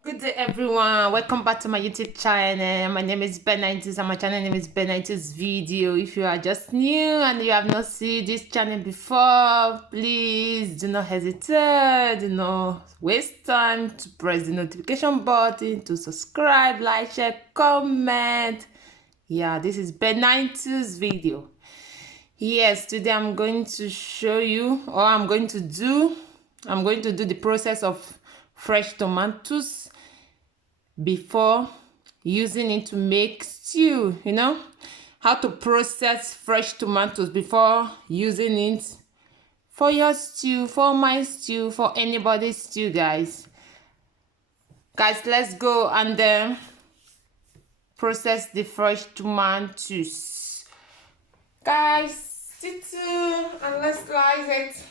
Good day, everyone. Welcome back to my YouTube channel. My name is Bennitus and my channel name is Bennitus Video. If you are just new and you have not seen this channel before, please do not hesitate, do not waste time to press the notification button, to subscribe, like, share, comment. Yeah, this is Bennitus Video. Yes, today I'm going to show you, or I'm going to do the process of fresh tomatoes before using it to make stew. How to process fresh tomatoes before using it for your stew, for my stew, for anybody's stew, guys. Let's go and then process the fresh tomatoes. Guys, sit tuned and let's slice it.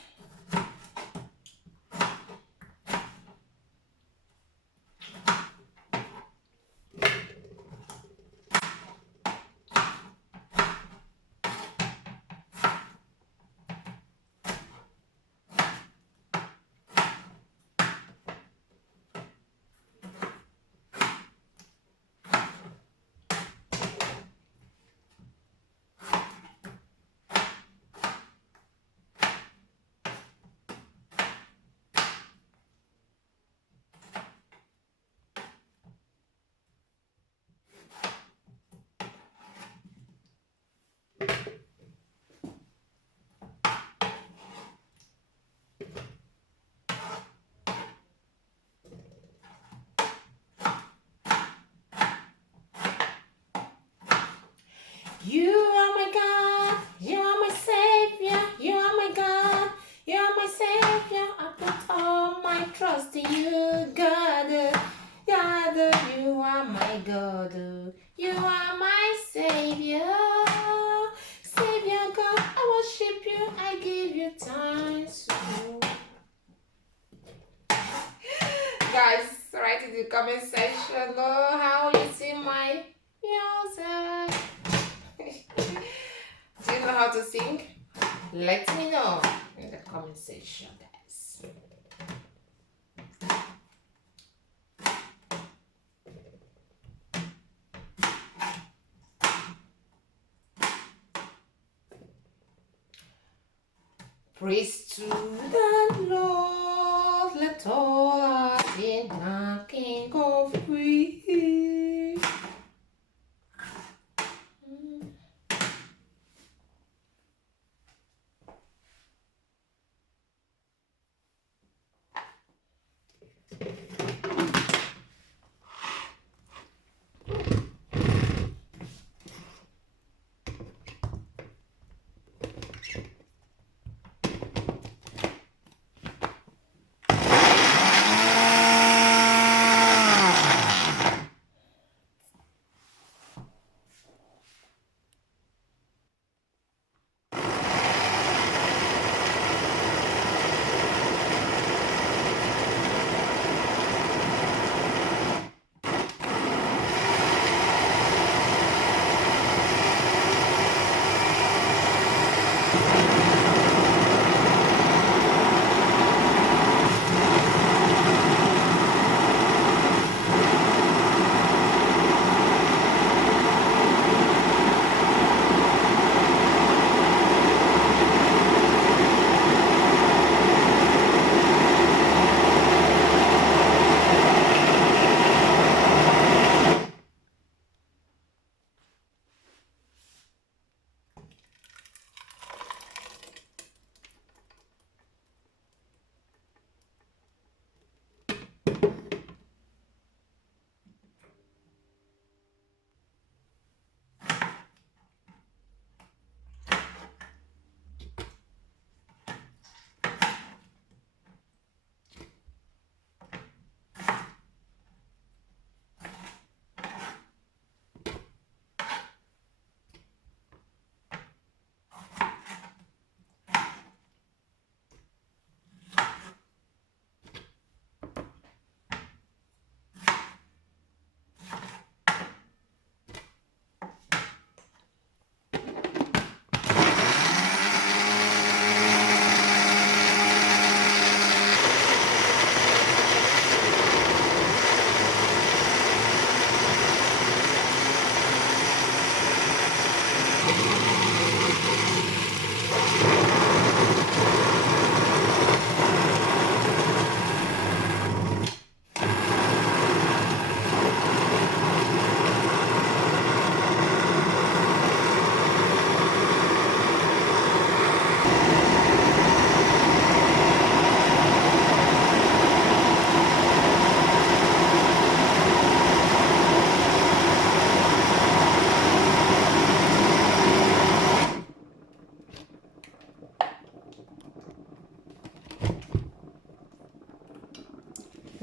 You are my God, you are my Savior, you are my God, you are my Savior. I put all my trust in you, God. God, you are my God, you are my Savior. Savior God, I worship you, I give you thanks. Guys, write in the comment section how you see my music. Do you know how to sing? Let me know in the comment section, guys. Praise to the Lord, let all our sing the King of free.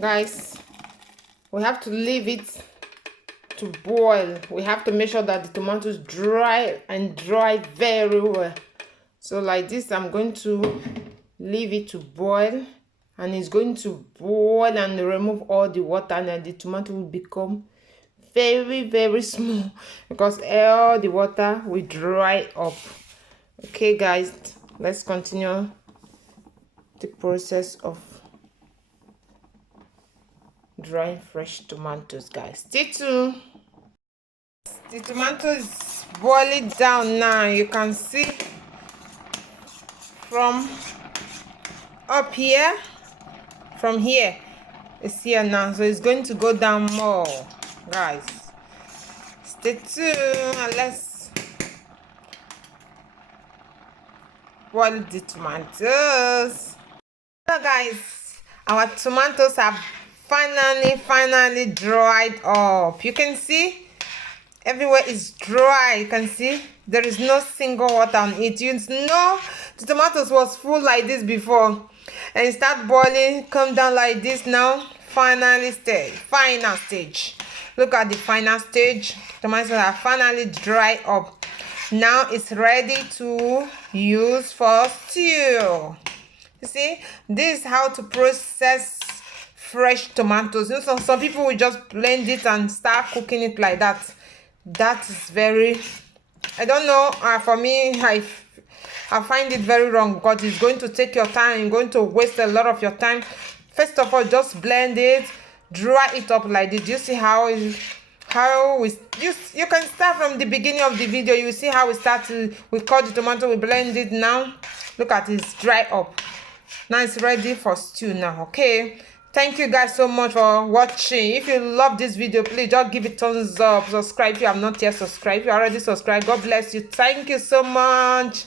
Guys, we have to leave it to boil. We have to make sure that the tomatoes dry and dry very well. So like this, I'm going to leave it to boil, and it's going to boil and remove all the water, and then the tomato will become very small because all the water will dry up. Okay guys, let's continue the process of drying fresh tomatoes, guys. Stay tuned. The tomato is boiling down now. You can see from up here, from here, it's here now, so it's going to go down more, guys. Stay tuned and let's boil the tomatoes. So guys, our tomatoes have finally dried up. You can see everywhere is dry. You can see there is no single water on it. You know the tomatoes was full like this before, and it start boiling, come down like this now. Final stage. Look at the final stage. Tomatoes are finally dry up. Now it's ready to use for stew. You see, this is how to process fresh tomatoes. You know, some people will just blend it and start cooking it like that. That is very, I don't know, for me, I find it very wrong because it's going to take your time. You're going to waste a lot of your time. First of all, just blend it, dry it up like this. You see how you can start from the beginning of the video. You see how we cut the tomato, we blend it now. Look at it, it's dry up. Now it's ready for stew now. Okay, thank you guys so much for watching. If you love this video, please just give it thumbs up. Subscribe if you have not yet subscribed. If you already subscribed, God bless you. Thank you so much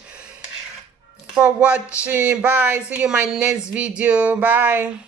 for watching. Bye. See you in my next video. Bye.